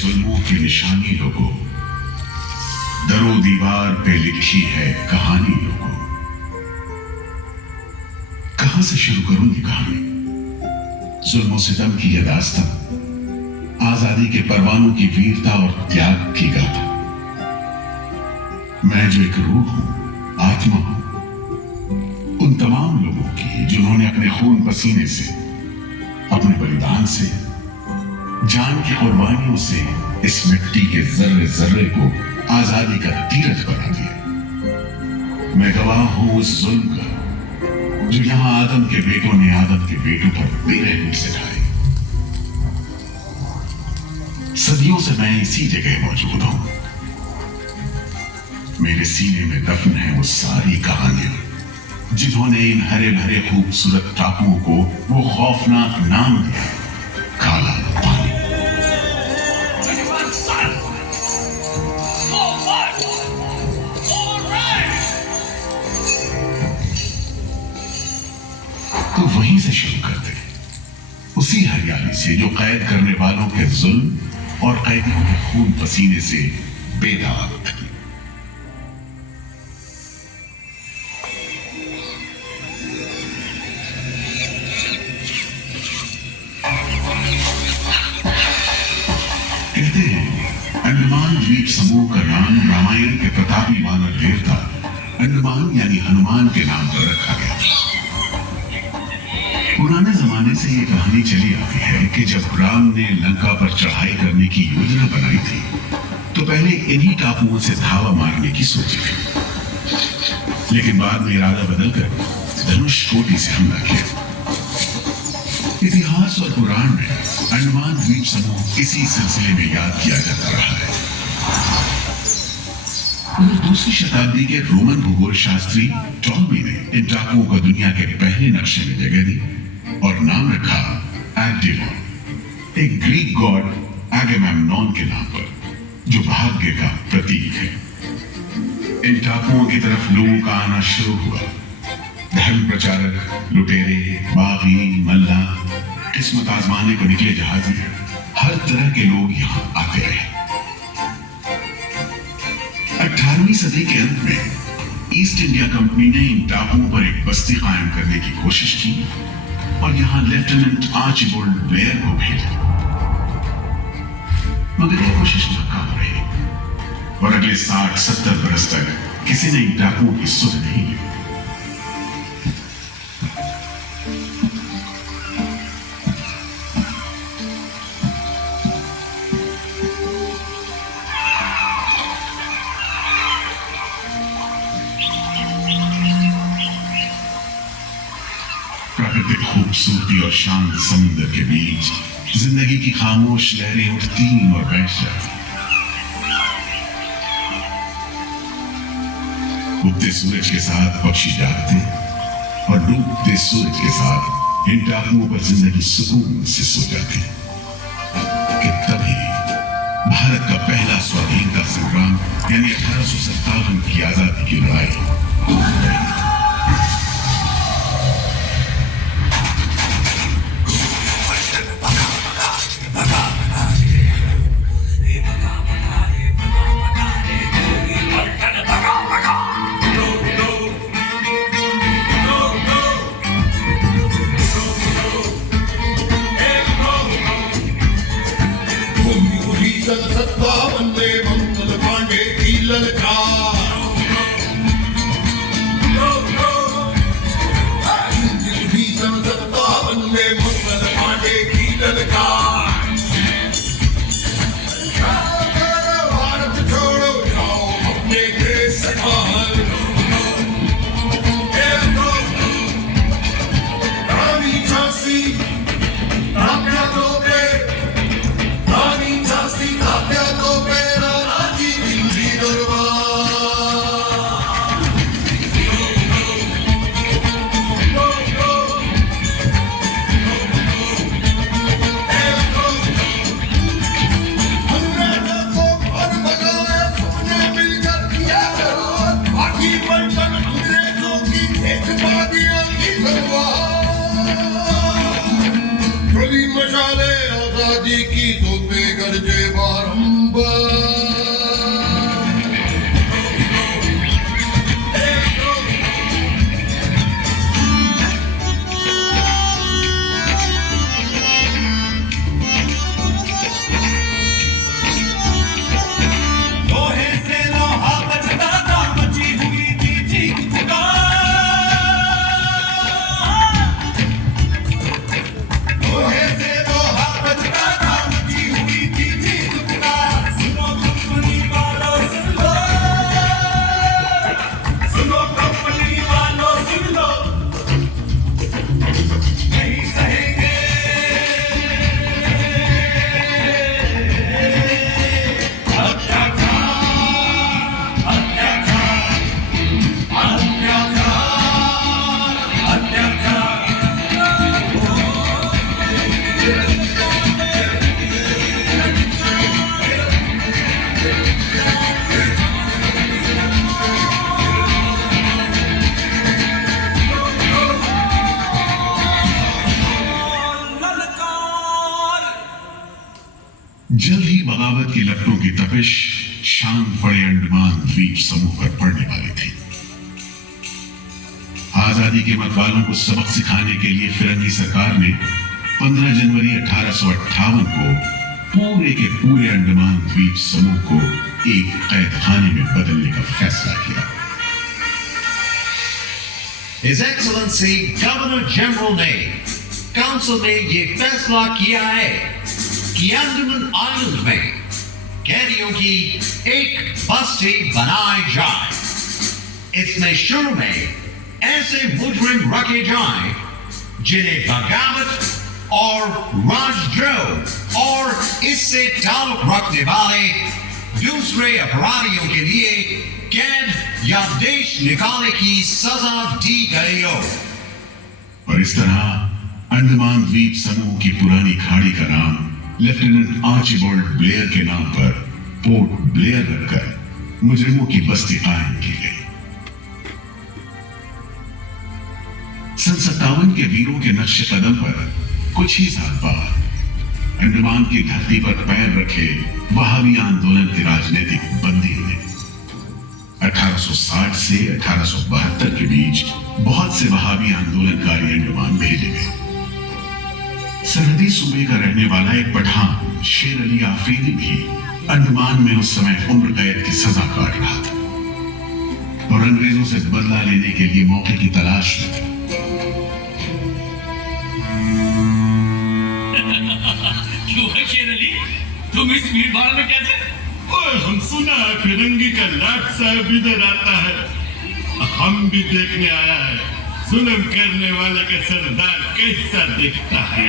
जुल्मों की निशानी लोगों, दरो दीवार पे लिखी है कहानी लोगों। कहां से शुरू करूं ये कहानी? जुल्म सितम की यह दास्तां, आजादी के परवानों की वीरता और त्याग की गाथा। मैं जो एक रूह हूं, आत्मा हूं, उन तमाम लोगों की जिन्होंने अपने खून पसीने से, अपने बलिदान से, जान की कुर्बानियों से इस मिट्टी के जर्रे जर्रे को आजादी का तीरथ बना दिया। मैं गवाह हूं उस जुल्म का जो यहां आदम के बेटों ने आदम के बेटों पर बेरहमी से ढाई। सदियों से मैं इसी जगह मौजूद हूं। मेरे सीने में दफन है वो सारी कहानियां जिन्होंने इन हरे भरे खूबसूरत टापुओं को वो खौफनाक नाम दिया, काला पानी। तो वहीं से शुरू करते, उसी हरियाली से जो कैद करने वालों के जुल्म और कैदियों के खून पसीने से बेदाग थी। कहते हैं अंडमान द्वीप समूह का नाम रामायण के प्रतापी वानर देवता अंडमान यानी हनुमान के नाम पर रखा गया था। पुराने जमाने से यह कहानी चली आती है कि जब राम ने लंका पर चढ़ाई करने की योजना बनाई थी तो पहले इन्हीं टापुओं से धावा मारने की सोची थी, लेकिन बाद में इरादा बदलकर धनुष कोटि से हमला किया। इतिहास और पुराण में अंडमान द्वीप समूह इसी सिलसिले में याद किया जाता रहा है। दूसरी शताब्दी के रोमन भूगोल शास्त्री टॉलमी ने इन टापुओं को दुनिया के पहले नक्शे में जगह दी और नाम रखा एग्डिमोन, एक ग्रीक गॉड एगेमेम्नॉन के नाम पर, जो भाग्य का प्रतीक है। इन टापुओं की तरफ लोगों का आना शुरू हुआ। धर्म प्रचारक, लुटेरे, बागी, मल्ला, किस्मत आजमाने को निकले जहाजी, हर तरह के लोग यहां आते रहे। 18वीं सदी के अंत में ईस्ट इंडिया कंपनी ने इन टापुओं पर एक बस्ती कायम करने की कोशिश की और यहां लेफ्टिनेंट आर्चिबाल्ड ब्लेयर को भेजा, मगर यह कोशिश नाकाम रही और अगले 60-70 बरस तक किसी ने इन टापुओं की सुध नहीं ली। प्राकृतिक खूबसूरती और शांत समुद्र के बीच जिंदगी की खामोश लहरें उठती और बैठ जाती। उगते सूरज के साथ पक्षी जागते और डूबते सूरज के साथ इन टापुओं पर जिंदगी सुकून से सो जाती। कि तभी भारत का पहला स्वाधीनता संग्राम यानी 1857 की आजादी की लड़ाई गरजे बारंबार। जल्द ही बगावत की लपटों की तपिश शांत पड़े अंडमान द्वीप समूह पर पड़ने वाली थी। आजादी के मतवालों को सबक सिखाने के लिए फिरंगी सरकार ने 15 जनवरी 1858 को पूरे के पूरे अंडमान द्वीप समूह को एक कैद खाने में बदलने का फैसला किया। His Excellency गवर्नर जनरल ने काउंसिल में ये फैसला किया है कि अंडमान आइलैंड में कैदियों की एक बस्ती बनाई जाए। इसमें शुरू में ऐसे मुजरिम रखे जाएं जिन्हें बगावत और राजद्रोह और इससे ताल्लुक रखने वाले दूसरे अपराधियों के लिए कैद या देश निकालने की सजा दी गई हो। और इस तरह अंडमान द्वीप समूह की पुरानी खाड़ी का नाम लेफ्टिनेंट आर्चिबाल्ड ब्लेयर के नाम पर पोर्ट ब्लेयर रखकर मुजरिमों की बस्ती कायम की गई। सन 57 के वीरों के नक्शे कदम पर कुछ ही साल बाद अंडमान की धरती पर पैर रखे वहाबी आंदोलन के राजनीतिक बंदियों ने 1860 से 1872 के बीच बहुत से वहाबी आंदोलनकारी अंडमान भेजे गए। सरहदी सूबे का रहने वाला एक पठान शेर अली आफरीदी भी अंडमान में उस समय उम्र कैद की सजा काट रहा था और अंग्रेजों से बदला लेने के लिए मौके की तलाश में था। क्यों है शेर अली, तुम इस भीड़ भाड़ में कैसे? और हम सुना है फिरंगी का लाट साहब इधर आता है। हम भी देखने आया है जुल्म करने वाले का सरदार कैसा दिखता है।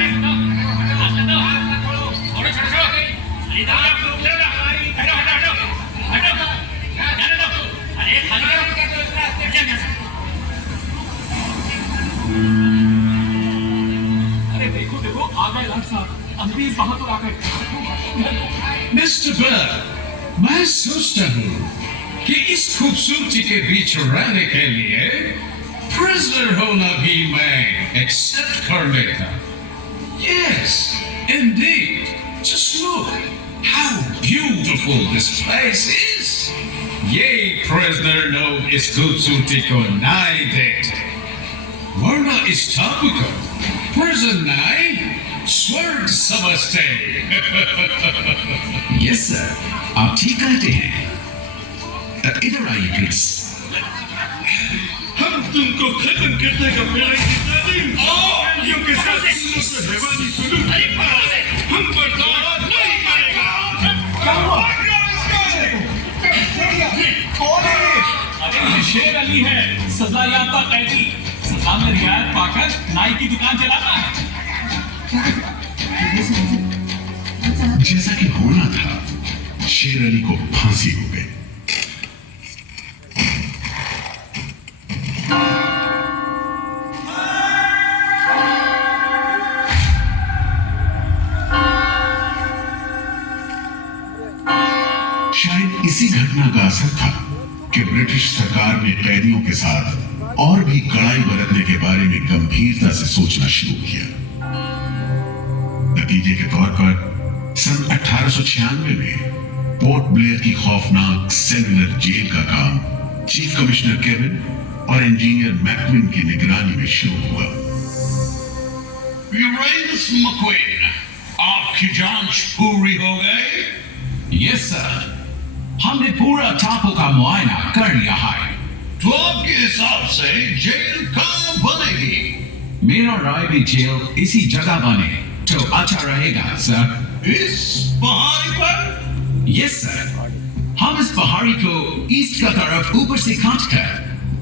अरे देखो देखो आ गए लाट साहब, अंग्रेज बहादुर आ गए। मिस्टर बर्ड, मैं सोचता हूँ कि इस खूबसूरती के बीच रहने के लिए प्रिजनर होना भी मैं एक्सेप्ट कर लेता। Yes, indeed. Just look how beautiful this place is. ये prisoner लोग इस खूबसूरती को नहीं देखते, वरना इस टापू को prison नहीं स्वर्ग समझते। यस सर, आप ठीक कहते हैं। इधर आइए प्लीज। हम तुमको खत्म करने का फिरंगी तालीम के साथ हैवानी सुलूक हम बर्दाश्त नहीं करेगा। अरे ये शेर अली है, सजा याफ्ता कैदी, सजा में रियायत पाकर नाई की दुकान चलाता है। जैसा कि होना था, शेर अली को फांसी हो गई। शायद इसी घटना का असर था कि ब्रिटिश सरकार ने कैदियों के साथ और भी कड़ाई बरतने के बारे में गंभीरता से सोचना शुरू किया। नतीजे के तौर पर सन 1896 में पोर्ट ब्लेयर की खौफनाक सेलुलर जेल का काम चीफ कमिश्नर केविन और इंजीनियर मैक्विन की निगरानी में शुरू हुआ। यूरेनस मक्वीन, आपकी जांच पूरी हो गई? यस सर, हमने पूरा टापू का मुआयना कर लिया है। तो आपके हिसाब से जेल कहाँ बनेगी? मेरा राय भी जेल इसी जगह बने तो अच्छा रहेगा सर। इस पहाड़ी पर? यस सर, हम इस पहाड़ी को ईस्ट का तरफ ऊपर से काटकर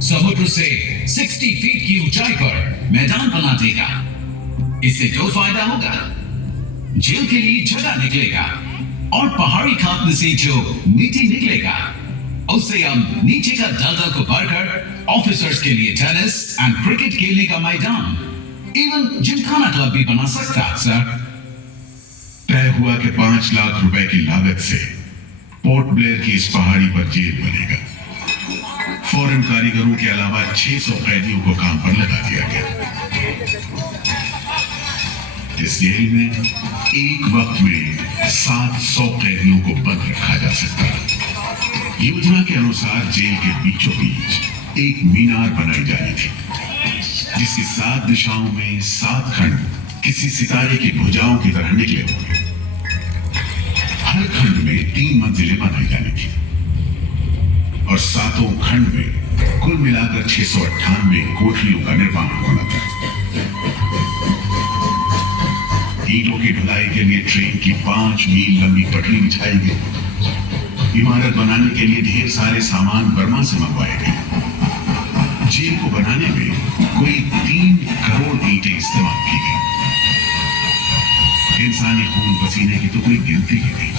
समुद्र से 60 फीट की ऊंचाई पर मैदान बना देगा। इससे दो फायदा होगा, जेल के लिए जगह निकलेगा और पहाड़ी काटने से जो मिट्टी निकलेगा उससे हम नीचे का दलदल को भरकर ऑफिसर्स के लिए टेनिस एंड क्रिकेट खेलने का मैदान, इवन जिमखाना क्लब भी बना सकता सर। तय हुआ कि 5 लाख रुपए की लागत से पोर्ट ब्लेयर की इस पहाड़ी पर जेल बनेगा। फॉरेन कारीगरों के अलावा 600 कैदियों को काम पर लगा दिया गया। इस जेल में एक वक्त में 700 कैदियों को बंद रखा जा सकता है। योजना के अनुसार जेल के बीचों बीच एक मीनार बनाई जानी थी, जिसकी 7 दिशाओं में 7 खंड किसी सितारे की भुजाओं की तरह निकले होंगे। हर खंड में 3 मंजिलें बनाई जानी थी और 7 खंड में कुल मिलाकर 698 कोठरियों का निर्माण होना था। ईंटों की ढुलाई के लिए ट्रेन की 5 मील लंबी पटरी बिछाई गई। इमारत बनाने के लिए ढेर सारे सामान बर्मा से मंगवाए गए। जेल को बनाने में कोई 3 करोड़ ईंटें इस्तेमाल की गई। इंसानी खून पसीने की तो कोई गिनती ही नहीं।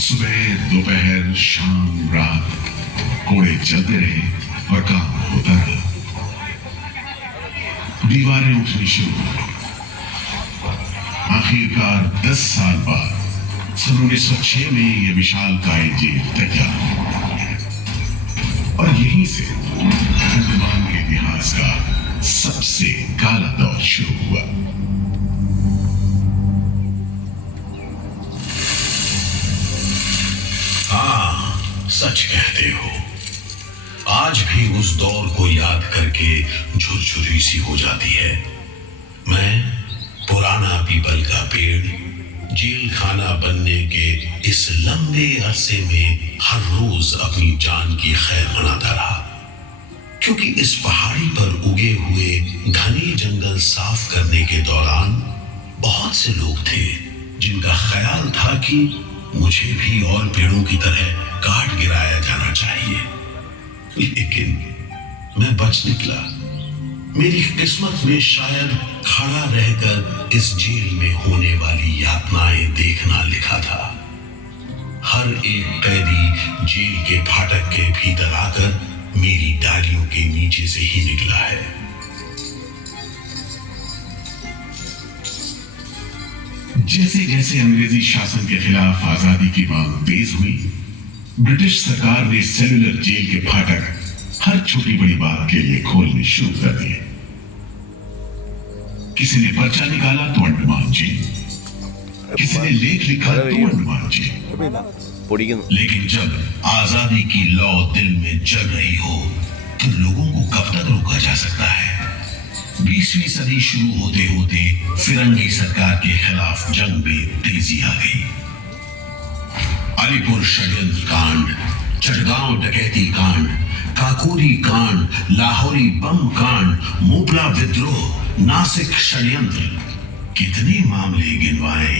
सुबह दोपहर शाम रात कोड़े चलते रहे और काम होता रहा। दीवारें उठनी शुरू हो गई। आखिरकार 10 साल बाद सन 1906 में यह विशालकाय जेल तैयार हुई और यहीं से अंडमान के इतिहास का सबसे काला दौर शुरू हुआ। हाँ, सच कहते हो। आज भी उस दौर को याद करके झुरझुरी सी हो जाती है। मैं पुराना पीपल का पेड़ जेल खाना बनने के इस लंबे अरसे में हर रोज अपनी जान की खैर मनाता रहा, क्योंकि इस पहाड़ी पर उगे हुए घने जंगल साफ करने के दौरान बहुत से लोग थे जिनका ख्याल था कि मुझे भी और पेड़ों की तरह काट गिराया जाना चाहिए। लेकिन मैं बच निकला। मेरी किस्मत में शायद खड़ा रहकर इस जेल में होने वाली यातनाएं देखना लिखा था। हर एक कैदी जेल के फाटक के भीतर आकर मेरी डालियों के नीचे से ही निकला है। जैसे जैसे अंग्रेजी शासन के खिलाफ आजादी की मांग तेज हुई, ब्रिटिश सरकार ने सेलुलर जेल के फाटक हर छोटी बड़ी बात के लिए खोलने शुरू कर दिए। किसी ने पर्चा निकाला तो अंडमान जेल, किसी ने लेख लिखा तो अंडमान जेल। लेकिन जब आजादी की लौ दिल में जल रही हो तो लोगों को कब तक रोका जा सकता है? 20वीं सदी शुरू होते होते फिरंगी सरकार के खिलाफ जंग में तेजी आ गई। अलीपुर षड्यंत्र कांड, चटगांव डकैती कांड, काकोरी कांड, लाहौरी बम कांड, मोपला विद्रोह, नासिक षड्यंत्र, कितने मामले गिनवाए,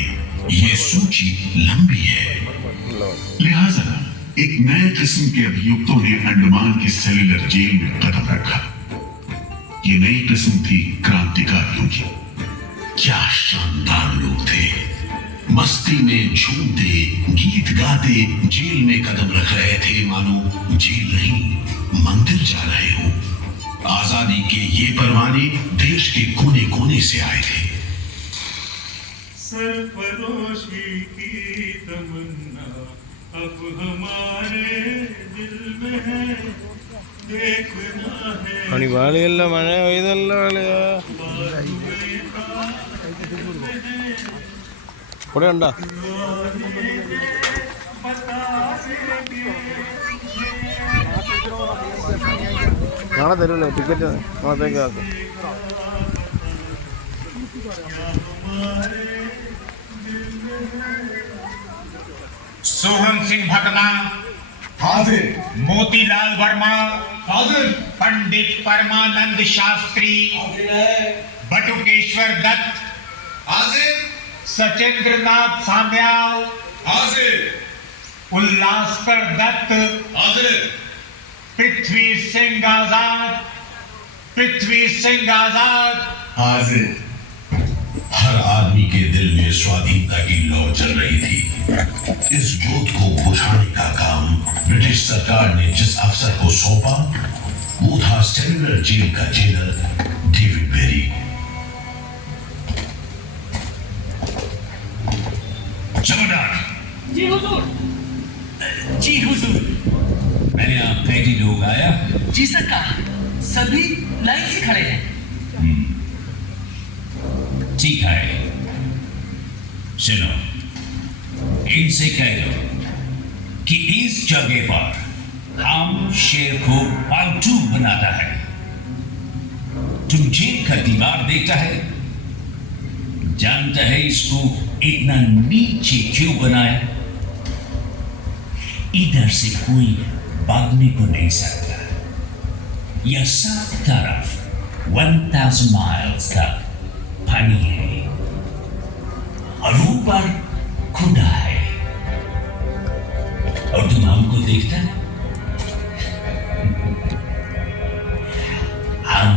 ये सूची लंबी है। लिहाजा एक नए किस्म के अभियुक्तों ने अंडमान की सेलुलर जेल में कदम रखा। ये नई किस्म थी क्रांतिकारियों की। क्या शानदार लोग थे। मस्ती में झूमते, गीत गाते जेल में कदम रख रहे थे, मानो जेल नहीं मंदिर जा रहे हो। आजादी के ये परवाने देश के कोने कोने से आए थे। सरफरोशी की तमन्ना अब हमारे दिल में है, പണിപാളിയല്ല മഴ പെയ്തല്ല ഇവിടെ ഉണ്ടോ നാളെ തരുമല്ലോ ടിക്കറ്റ് നാളത്തേക്ക് ആക്കും सोहन सिंह भगना हाजिर, मोतीलाल वर्मा हाजिर, पंडित परमानंद शास्त्री बटुकेश्वर दत्त हाजिर, सचेंद्र नाथ सान्याल हाजिर, उल्लासकर दत्त हाजिर, पृथ्वी सिंह आजाद हाजिर। हर आदमी के दिल में स्वाधीनता की लौ जल रही थी। इस जोत को बुझाने का काम ब्रिटिश सरकार ने जिस अफसर को सौंपा वो था सेलुलर जेल का जेलर डेविड बेरी। जमादार जी हुजूर। मैंने आप कैदी लोग आया। जी सरकार, सभी लाइन से खड़े हैं। ठीक है, सुनो, इनसे कह दो कि इस जगह पर हम शेर को पालतू बनाता है। तुम जेल का दीवार देखता है, जानता है इसको इतना नीचे क्यों बनाया? इधर से कोई भागने को नहीं सकता। यह सब तरफ 1000 माइल्स तक पानी है और ऊपर खुदा है। और तुम हमको देखता, हम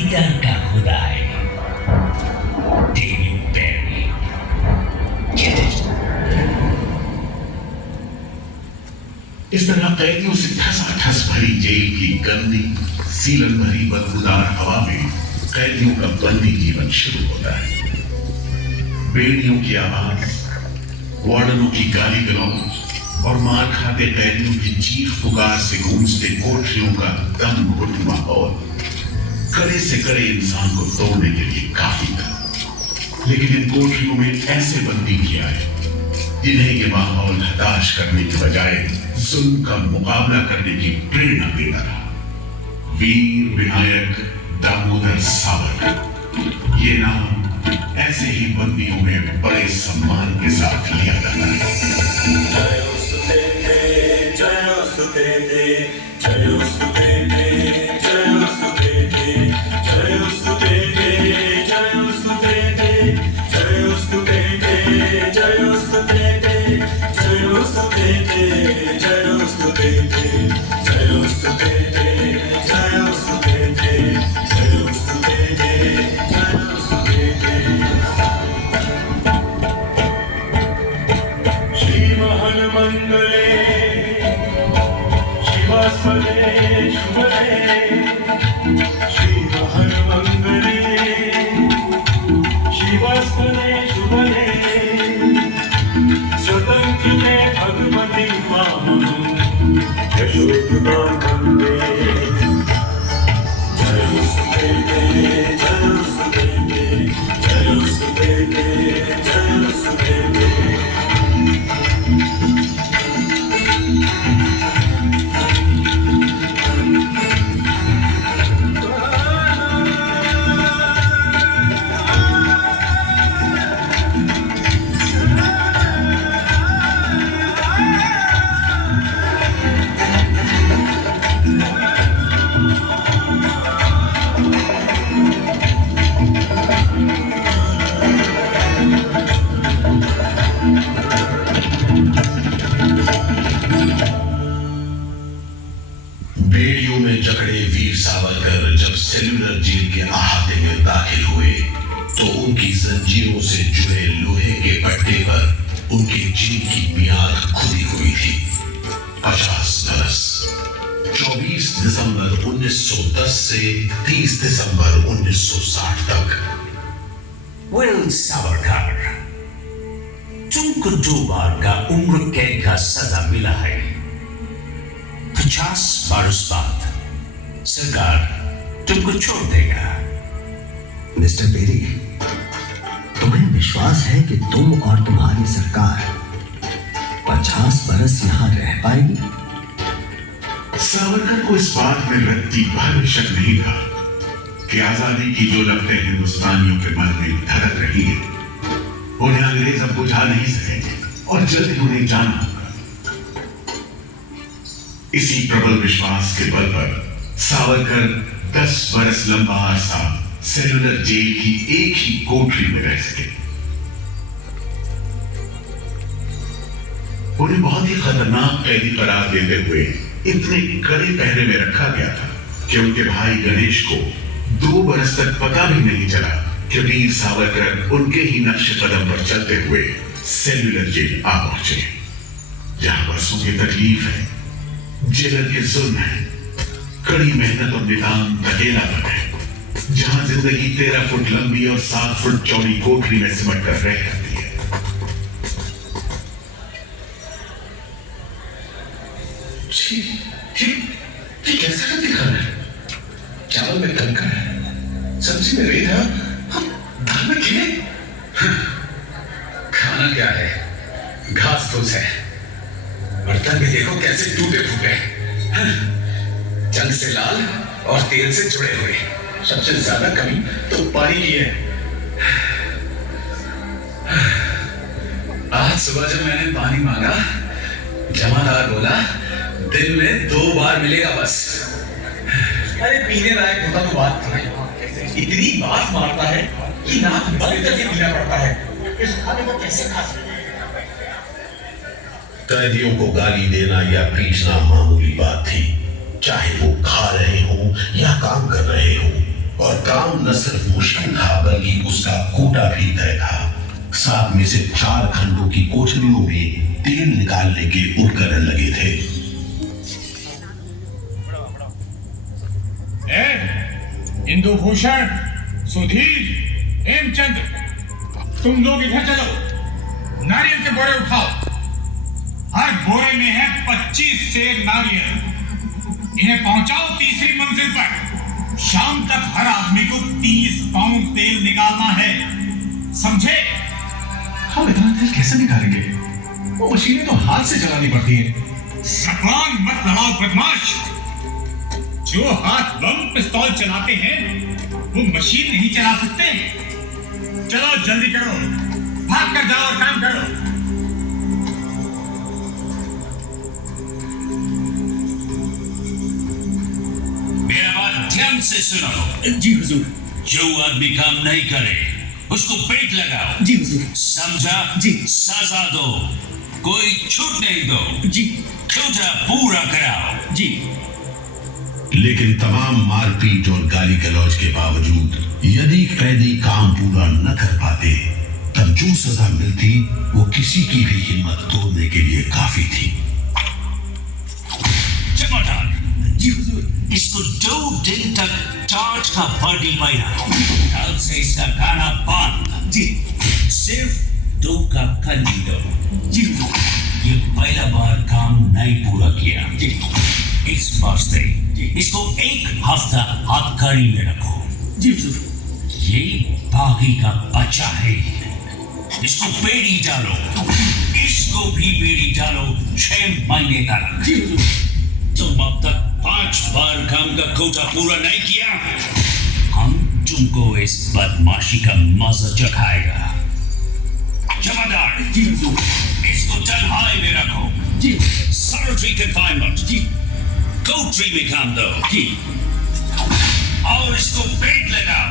इधर का खुदा है। David Berry. इस तरह कैदियों से ठसाठस भरी जेल की गंदी सीलन भरी बदबूदार हवा में कैदियों का बंदी जीवन शुरू होता है। बेड़ियों की आवाज, वार्डनों की गाली गलौज और मार खाते कैदियों की चीख पुकार से गूंजते कोठरियों का दम घुट माहौल कड़े से कड़े इंसान को तोड़ने के लिए काफी था। लेकिन इन कोठरियों में ऐसे बंदी किया है जिन्हें ये माहौल हताश करने के बजाय जुल्म का मुकाबला करने की प्रेरणा देता रहा। वीर विनायक दामोदर सावरकर, ये नाम ऐसे ही बंदियों में बड़े सम्मान के साथ लिया जाता है। बेड़ियों में जकड़े वीर सावरकर जब सेलुलर जेल के अहाते में दाखिल हुए तो उनकी जंजीरों से जुड़े लोहे के पट्टे पर उनके जेल की मियाद खुदी हुई थी 50 बरस। 24 दिसंबर 1910 से 30 दिसंबर 1960 तक। वेल सावरकर, तुमको 2 बार का उम्र कैद का सजा मिला है। 50 बरस बाद सरकार तुमको छोड़ देगा। मिस्टर बेरी, तुम्हें विश्वास है कि तुम और तुम्हारी सरकार 50 बरस यहां रह पाएगी? सावरकर को इस बात में रत्ती भर शक नहीं था कि आजादी की जो लपटें हिंदुस्तानियों के मन में धड़क रही है उन्हें अंग्रेज अब बुझा नहीं सकेंगे और जल्द ही उन्हें जाना होगा। इसी प्रबल विश्वास के बल पर सावरकर 10 बरस लंबा अरसा सेलुलर जेल की एक ही कोठरी में रह सके। उन्हें बहुत ही खतरनाक कैदी करार देते हुए इतने कड़े पहरे में रखा गया था कि उनके भाई गणेश को 2 बरस तक पता भी नहीं चला कि वीर सावरकर उनके ही नक्श कदम पर चलते हुए सेलुलर जेल आ पहुंचे, जहां बरसों की तकलीफ है, जेलर के जुल्म है, कड़ी मेहनत और निदान अकेलापन है, जहां जिंदगी 13 फुट लंबी और 7 फुट चौड़ी कोठरी में सिमट कर रह जाती है। ये कैसा दिखा रहा है? चावल में कंकड़ है, सब्जी में रेत है, दाल में घी। खाना क्या है? घास फूस है। बर्तन में देखो कैसे टूटे फूटे, जंग से लाल और तेल से जुड़े हुए। सबसे ज्यादा कमी तो पानी की है। आज सुबह जब मैंने पानी मांगा, जमादार बोला दिन में 2 बार मिलेगा बस। अरे पीने लायक होता तो बात करें, इतनी बात मारता है कि नाक बंद करके पीना पड़ता है। इस खाने को कैसे खा सकते हैं? कैदियों को गाली देना या पीटना मामूली बात थी, चाहे वो खा रहे हों या काम कर रहे हों। और काम न सिर्फ मुश्किल था बल्कि उसका कोटा भी तय था। 7 में से 4 खंडों की कोठरियों में तेल निकालने के उपकरण लगे थे। इंदु भूषण, सुधीर, हेमचंद, तुम लोग इधर चलो, नारियल के बोरे उठाओ। हर बोरे में है 25 सेर नारियल। इन्हें पहुंचाओ तीसरी मंजिल पर। शाम तक हर आदमी को 30 पाउंड तेल निकालना है, समझे? हम इतना तेल कैसे निकालेंगे? वो मशीनें तो हाथ से चलानी पड़ती हैं। जबान मत लड़ाओ बदमाश। जो हाथ बम पिस्तौल चलाते हैं वो मशीन नहीं चला सकते। चलो जल्दी करो, भाग कर जाओ और काम करो। मेरा बात ध्यान से सुनो। जी हुजूर। जो आदमी काम नहीं करे उसको पेट लगाओ। जी हुजूर। समझा? जी। सजा दो, कोई छूट नहीं दो। जी। कोटा पूरा कराओ। जी। लेकिन तमाम मारपीट और गाली गलौज के बावजूद यदि कैदी काम पूरा न कर पाते तब जो सजा मिलती वो किसी की भी हिम्मत तोड़ने के लिए काफी थी। जमादार जी हुजूर। इसको 2 दिन तक टाट का वर्दी पहनाओ। कल से इसका खाना बंद। जी। सिर्फ 2 कप खंडी दो। जी हुजूर। ये पहला बार काम नहीं पूरा किया। जी। इस वास्ते इसको 1 हफ्ता हथकड़ी में रखो। जी हुजूर। ये बागी का बच्चा है, इसको बेड़ी डालो, इसको भी बेड़ी डालो 6 महीने तक। जी हुजूर। तुम अब तक 5 बार काम का कोटा पूरा नहीं किया, हम तुमको इस बदमाशी का मजा चखाएगा। जमादार जी हुजूर। इसको तन्हाई में रखो। जी। Solitary confinement. जी। कोठरी में काम दो। जी। और इसको पेट लगाओ।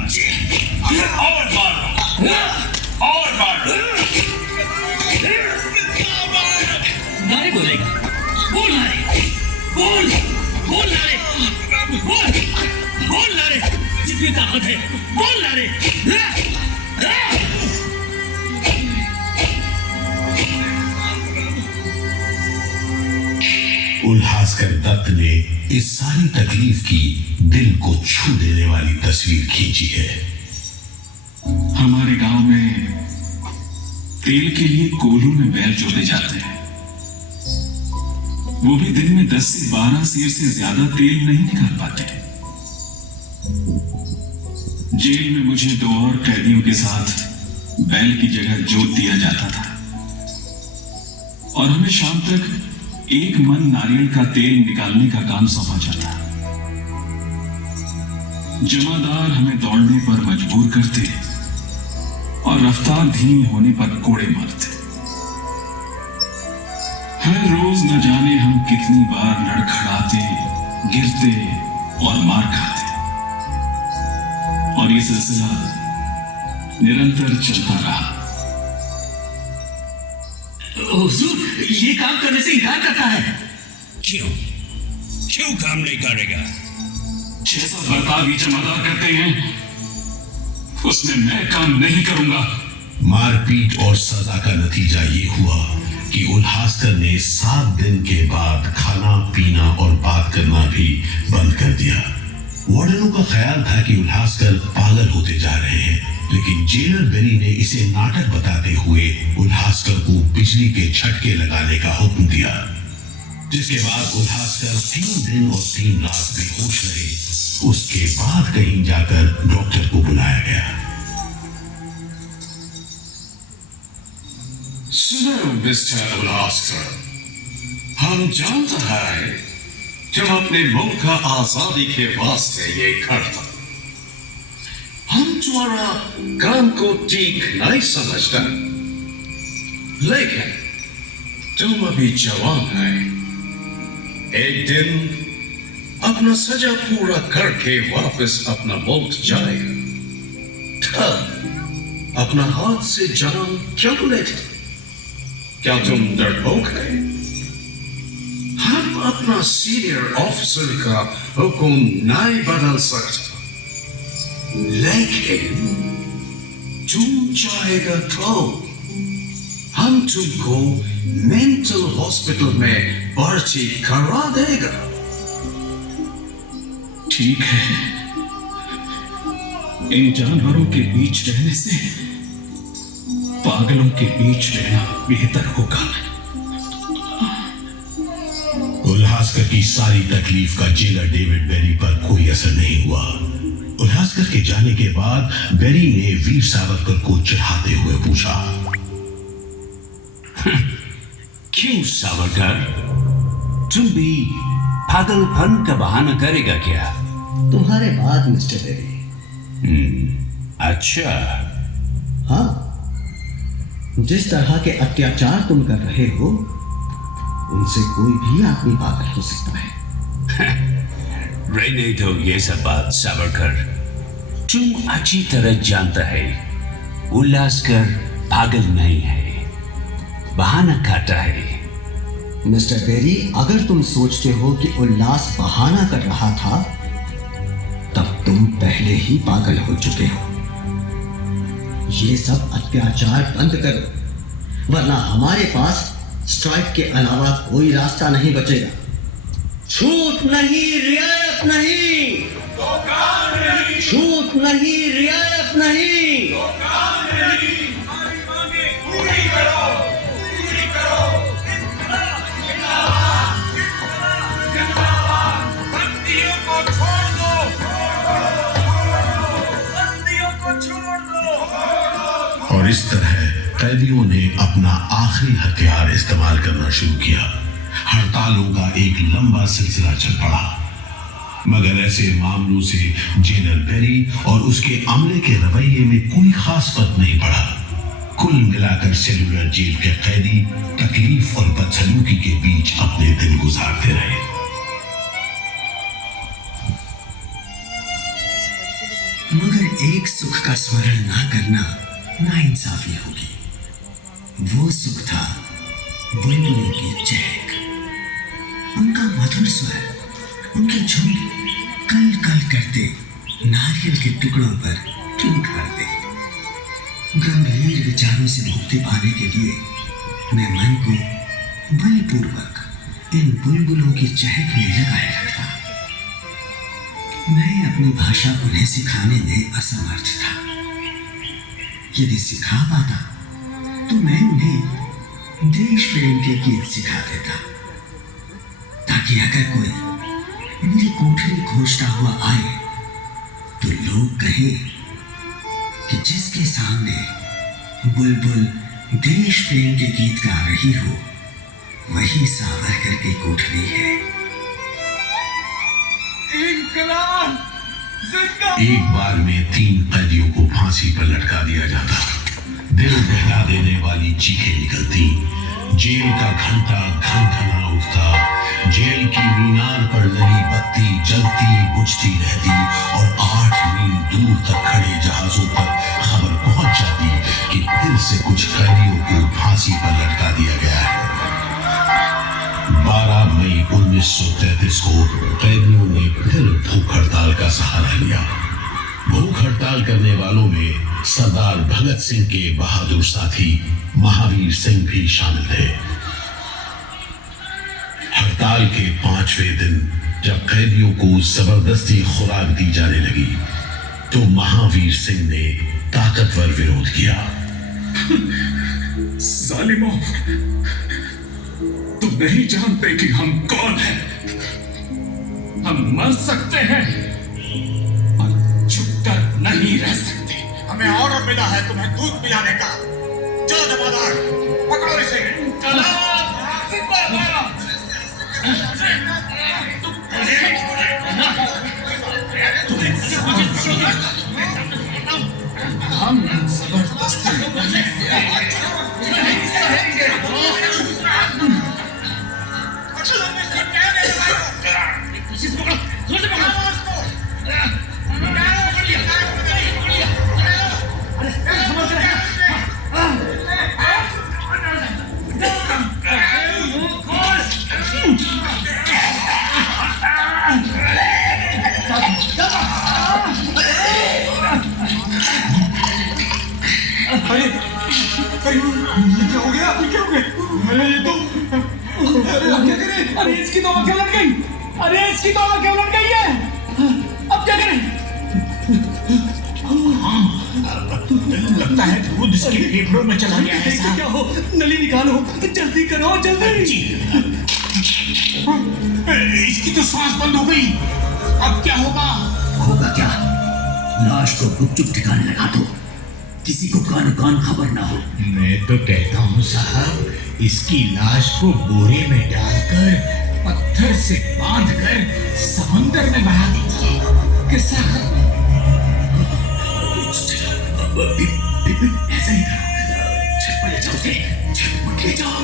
और मारो, और मारो। नारे बोलेगा। बोल नारे, बोल, बोल नारे, बोल, बोल नारे। जितनी ताकत है बोल नारे। उल्हासकर दत्त ने इस सारी तकलीफ की दिल को छू देने वाली तस्वीर खींची है। हमारे गांव में तेल के लिए कोल्हू में बैल जोते जाते हैं। वो भी दिन में 10 से 12 सेर से ज्यादा तेल नहीं निकाल पाते। जेल में मुझे 2 और कैदियों के साथ बैल की जगह जोत दिया जाता था और हमें शाम तक 1 मन नारियल का तेल निकालने का काम सौंपा जाता। जमादार हमें दौड़ने पर मजबूर करते और रफ्तार धीमी होने पर कोड़े मारते। हर रोज न जाने हम कितनी बार लड़खड़ाते, गिरते और मार खाते, और ये सिलसिला निरंतर चलता रहा। हुजूर, ये काम करने से इनकार करता है। क्यों काम नहीं करेगा? जैसा बर्ताव ये जमादार करते हैं उसमें मैं काम नहीं करूंगा। मारपीट और सजा का नतीजा ये हुआ कि उल्हासकर ने 7 दिन के बाद खाना पीना और बात करना भी बंद कर दिया। वार्डनों का ख्याल था कि उल्हासकर पागल होते जा रहे हैं, लेकिन जेलर बेरी ने इसे नाटक बताते हुए उल्हासकर को बिजली के झटके लगाने का हुक्म दिया, जिसके बाद उल्हासकर 3 दिन और 3 रात बेहोश रहे। उसके बाद कहीं जाकर डॉक्टर को बुलाया गया। सुनो मिस्टर उल्हासकर, हम जानते हैं जब अपने मुल्क का आजादी के वास्ते ये करता, हम तुम्हारा काम को ठीक नहीं समझते, लेकिन तुम अभी जवान है। एक दिन अपना सजा पूरा करके वापस अपना मुल्क जाएगा, तब अपना हाथ से जान क्यों लेते? क्या तुम डरपोक है? हम अपना सीनियर ऑफिसर का हुक्म नहीं बदल सकते, लेकिन तुम चाहेगा तो हम तुमको मेंटल हॉस्पिटल में भर्ती करा देगा। ठीक है, इन जानवरों के बीच रहने से पागलों के बीच रहना बेहतर होगा। उल्हासकर की सारी तकलीफ का जेलर डेविड बेरी पर कोई असर नहीं हुआ। उल्हासकर के जाने के बाद बेरी ने वीर सावरकर को चिढ़ाते हुए पूछा, क्यों सावरकर, तुम भी पागलपन का बहाना करेगा क्या? तुम्हारे बाद मिस्टर बेरी। अच्छा। हाँ, जिस तरह के अत्याचार तुम कर रहे हो उनसे कोई भी आदमी पागल हो सकता है। रहने दो ये सब बात सावरकर, तुम अच्छी तरह जानता है उल्हासकर पागल नहीं है, बहाना खाता है। मिस्टर बेरी, अगर तुम सोचते हो कि उल्लास बहाना कर रहा था तब तुम पहले ही पागल हो चुके हो। ये सब अत्याचार बंद करो, वरना हमारे पास स्ट्राइक के अलावा कोई रास्ता नहीं बचेगा। छूट नहीं, रियायत नहीं, छूट नहीं, रियायत नहीं। और इस तरह कैदियों ने अपना आखिरी हथियार इस्तेमाल करना शुरू किया। हड़तालों का एक लंबा सिलसिला चल पड़ा, मगर ऐसे मामलों से जेलर बेरी और उसके अमले के रवैये में कोई खास फर्क नहीं पड़ा। कुल मिलाकर सेलुलर जेल के कैदी तकलीफ और बदसलूकी के बीच अपने दिन गुजारते रहे। मगर एक सुख का स्मरण ना करना नाइंसाफी होगी। वो सुख था बुलबुलों की चहक, उनका मधुर स्वर, उनके झुंड कल कल करते नारियल के टुकड़ों पर टूट पड़ते। गंभीर विचारों से मुक्ति पाने के लिए मैं मन को बलपूर्वक इन बुलबुलों की चहक में लगाए रखता। मैं अपनी भाषा उन्हें सिखाने में असमर्थ था। यदि सिखा पाता तो मैं उन्हें देश प्रेम के गीत सिखा देता, ताकि अगर कोई मेरी कोठरी खोजता हुआ आए तो लोग कहें कि जिसके सामने बुलबुल देश प्रेम के गीत गा रही हो वही सावरकर की कोठरी है। एक बार में 3 कैदियों को फांसी पर लटका दिया जाता। दिल दहला देने वाली चीखें निकलती। जेल का घंटा घन-घना उठता। जेल की मीनार पर लगी बत्ती जलती बुझती रहती और 8 मील दूर तक खड़े जहाजों तक खबर पहुंच जाती कि फिर से कुछ कैदियों को फांसी पर लटका दिया गया है। 12 मई 1933 को कैदियों ने फिर भूख हड़ताल का सहारा लिया। भूख हड़ताल करने वालों में सरदार भगत सिंह के बहादुर साथी महावीर सिंह भी शामिल थे। हड़ताल के 5वें दिन जब कैदियों को जबरदस्ती खुराक दी जाने लगी तो महावीर सिंह ने ताकतवर विरोध किया। जालिमों, तुम नहीं जानते कि हम कौन हैं। हम मर सकते हैं और छुपकर नहीं रह सकते। हमें ऑर्डर मिला है तुम्हें दूध पिलाने का। चलो जमादार, पकड़ो इसे। हम जबरदस्ती नहीं सहेंगे। क्या हो गया? क्या हो गया? अरे ये तो क्या करें? अरे इसकी तो आंखें लग गई। अरे इसकी तो आंखें लग गई है। अब क्या करें? लगता है दूध इसके फेफड़ों में चला गया है। क्या हो? नली निकालो, जल्दी करो, जल्दी। इसकी तो सांस बंद हो गई। अब क्या होगा? होगा क्या? लाश को गुपचुप ठिकाने लगा दो, किसी को कान कान खबर ना हो। मैं तो कहता हूँ साहब, इसकी लाश को बोरे में डालकर पत्थर से बांधकर समंदर में बहा दीजिए। कैसा? ऐसा ही करो। झटपट ले जाओ उसे, झटपट ले जाओ।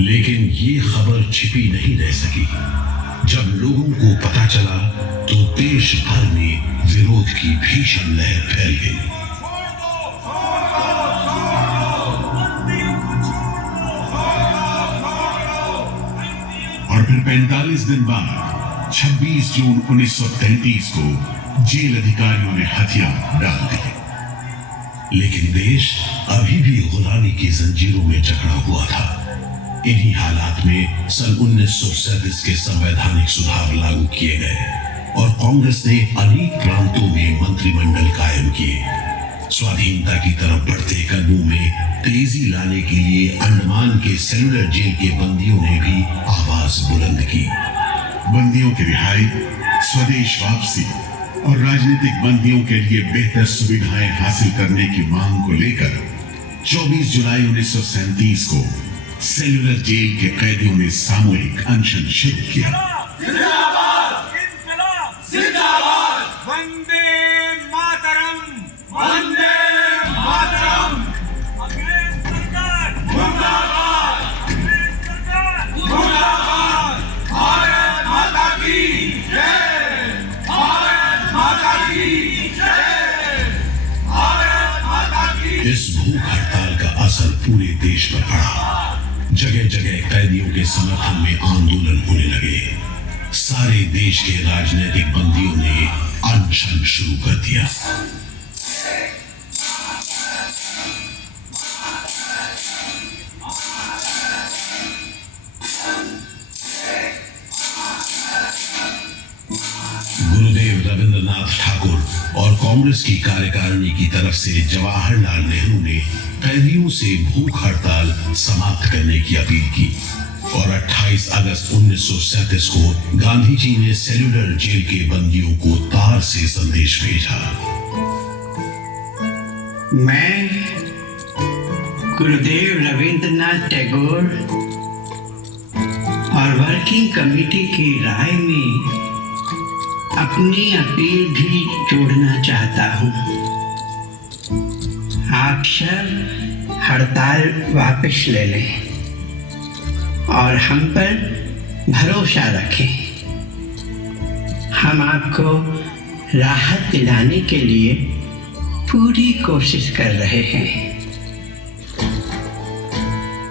लेकिन ये खबर छिपी नहीं रह सकी। जब लोगों को पता चला तो देश भर में विरोध की भीषण लहर फैल गई। और फिर 45 दिन बाद 26 जून 1933 को जेल अधिकारियों ने हथियार डाल दिए। लेकिन देश अभी भी गुलामी की जंजीरों में जकड़ा हुआ था। इन्हीं हालात में सन 1937 के संवैधानिक सुधार लागू किए गए और कांग्रेस ने अनेक प्रांतों में मंत्रिमंडल कायम किए। स्वाधीनता की तरफ बढ़ते कदमों में तेजी लाने के लिए अंडमान के सेलुलर जेल के बंदियों ने भी आवाज बुलंद की। बंदियों की रिहाई, स्वदेश वापसी और राजनीतिक बंदियों के लिए बेहतर सुविधाएं हासिल करने की मांग को लेकर 24 जुलाई 1937 को सेलुलर जेल के कैदियों ने सामूहिक अनशन शुरू किया। जिंदाबाद! जिंदाबाद! वंदे मातरम! वंदे मातरम! अंग्रेज सरकार मुर्दाबाद! अंग्रेज सरकार मुर्दाबाद! भारत माता की जय! भारत माता की जय! भारत माता की। इस भूख हड़ताल का असर पूरे देश पर पड़ा। जगह जगह कैदियों के समर्थन में आंदोलन होने लगे। सारे देश के राजनीतिक बंदियों ने अनशन शुरू कर दिया। गुरुदेव रविंद्रनाथ ठाकुर और कांग्रेस की कार्यकारिणी की तरफ से जवाहरलाल नेहरू ने कैदियों से भूख हड़ताल समाप्त करने की अपील की। और 28 अगस्त 1937 को गांधी जी ने सेल्यूलर जेल के बंदियों को तार से संदेश भेजा। मैं गुरुदेव रविंद्रनाथ टैगोर और वर्किंग कमेटी की राय में अपनी अपील भी जोड़ना चाहता हूँ। आप सब हड़ताल वापस ले लें और हम पर भरोसा रखें। हम आपको राहत दिलाने के लिए पूरी कोशिश कर रहे हैं।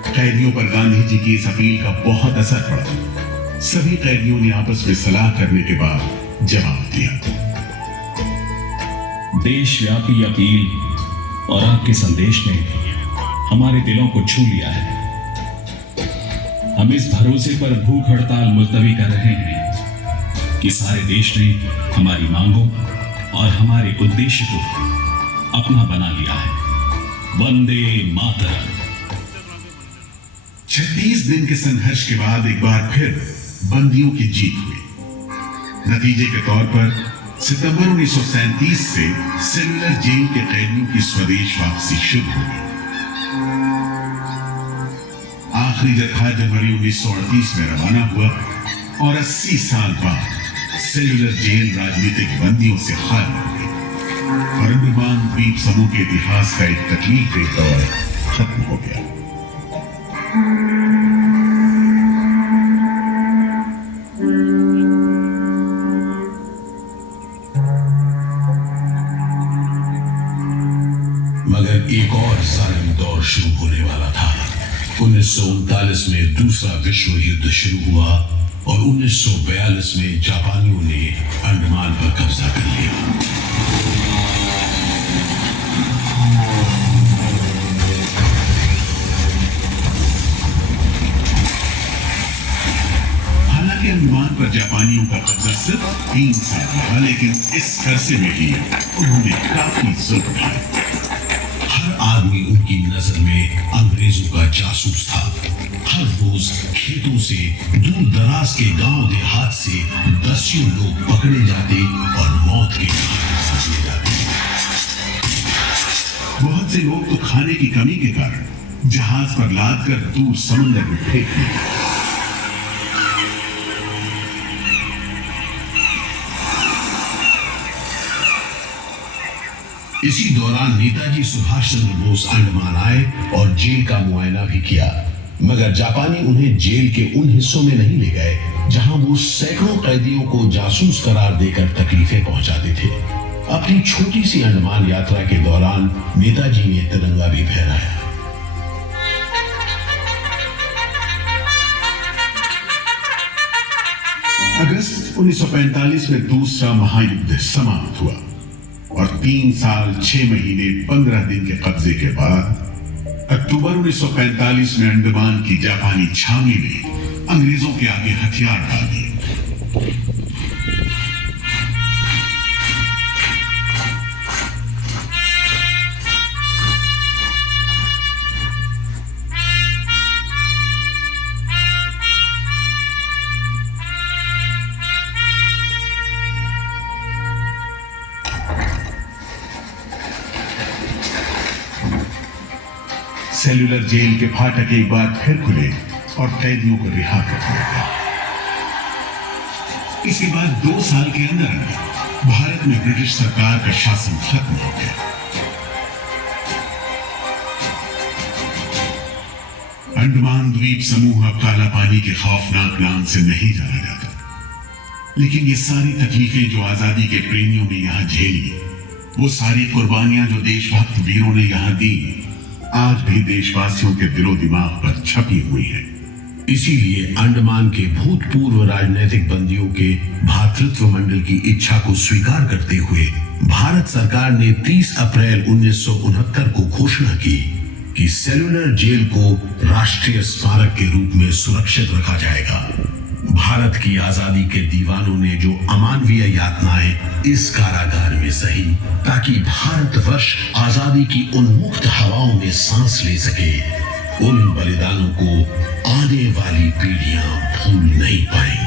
कैदियों पर गांधी जी की इस अपील का बहुत असर पड़ा। सभी कैदियों ने आपस में सलाह करने के बाद जवाब दिया। देशव्यापी अपील और आपके संदेश ने हमारे दिलों को छू लिया है। हम इस भरोसे पर भूख हड़ताल मुलतवी कर रहे हैं कि सारे देश ने हमारी मांगों और हमारे उद्देश्य को अपना बना लिया है। वंदे मातरम। 36 दिन के संघर्ष के बाद एक बार फिर बंदियों की जीत हुई। नतीजे के तौर पर सितंबर 1937 से सेल्यूलर जेल के कैदियों की स्वदेश वापसी शुरू हो गई। आखिरी जत्था जनवरी 1938 में रवाना हुआ और 80 साल बाद सेल्यूलर जेल राजनीतिक बंदियों से खाली हो गई और अंडमान द्वीप समूह के इतिहास का एक तकलीफदेह दौर खत्म हो गया। मगर एक और जालिम दौर शुरू होने वाला था। 1939 में दूसरा विश्व युद्ध शुरू हुआ और 1942 में जापानियों ने अंडमान पर कब्जा कर लिया। हालांकि अंडमान पर जापानियों का कब्जा सिर्फ 3 साल रहा, लेकिन इस अरसे में ही उन्होंने काफी जुल्म किया। हर आदमी उनकी नजर में अंग्रेजों का जासूस था। हर रोज खेतों से, दूर दराज के गांव देहात से दसियों लोग पकड़े जाते और मौत के घाट उतारे जाते। बहुत से लोग तो खाने की कमी के कारण जहाज पर लादकर दूर समुद्र में फेंक दिए। इसी दौरान नेताजी सुभाष चंद्र बोस अंडमान आए और जेल का मुआयना भी किया, मगर जापानी उन्हें जेल के उन हिस्सों में नहीं ले गए जहां वो सैकड़ों कैदियों को जासूस करार देकर तकलीफें पहुंचाते थे। अपनी छोटी सी अंडमान यात्रा के दौरान नेताजी ने तिरंगा भी फहराया। अगस्त 1945 में दूसरा महायुद्ध समाप्त हुआ और 3 साल 6 महीने 15 दिन के कब्जे के बाद अक्टूबर 1945 में अंडमान की जापानी छावनी ने अंग्रेजों के आगे हथियार डाल दिए। सेल्यूलर जेल के फाटक एक बार फिर खुले और कैदियों को रिहा कर दिया गया। इसके बाद 2 साल के अंदर अंदर भारत में ब्रिटिश सरकार का शासन खत्म हो गया। अंडमान द्वीप समूह अब काला पानी के खौफनाक नाम से नहीं जाना जाता, लेकिन ये सारी तकलीफें जो आजादी के प्रेमियों ने यहां झेली, वो सारी कुर्बानियां जो देशभक्त वीरों ने यहां दी, आज भी देशवासियों के दिलो दिमाग पर छपी हुई है। इसीलिए अंडमान के भूतपूर्व राजनीतिक बंदियों के भातृत्व मंडल की इच्छा को स्वीकार करते हुए भारत सरकार ने 30 अप्रैल 1969 को घोषणा की कि सेल्यूलर जेल को राष्ट्रीय स्मारक के रूप में सुरक्षित रखा जाएगा। भारत की आजादी के दीवानों ने जो अमानवीय यातनाएं इस कारागार में सही, ताकि भारतवर्ष आजादी की उन्मुक्त हवाओं में सांस ले सके, उन बलिदानों को आने वाली पीढ़ियां भूल नहीं पाएंगी।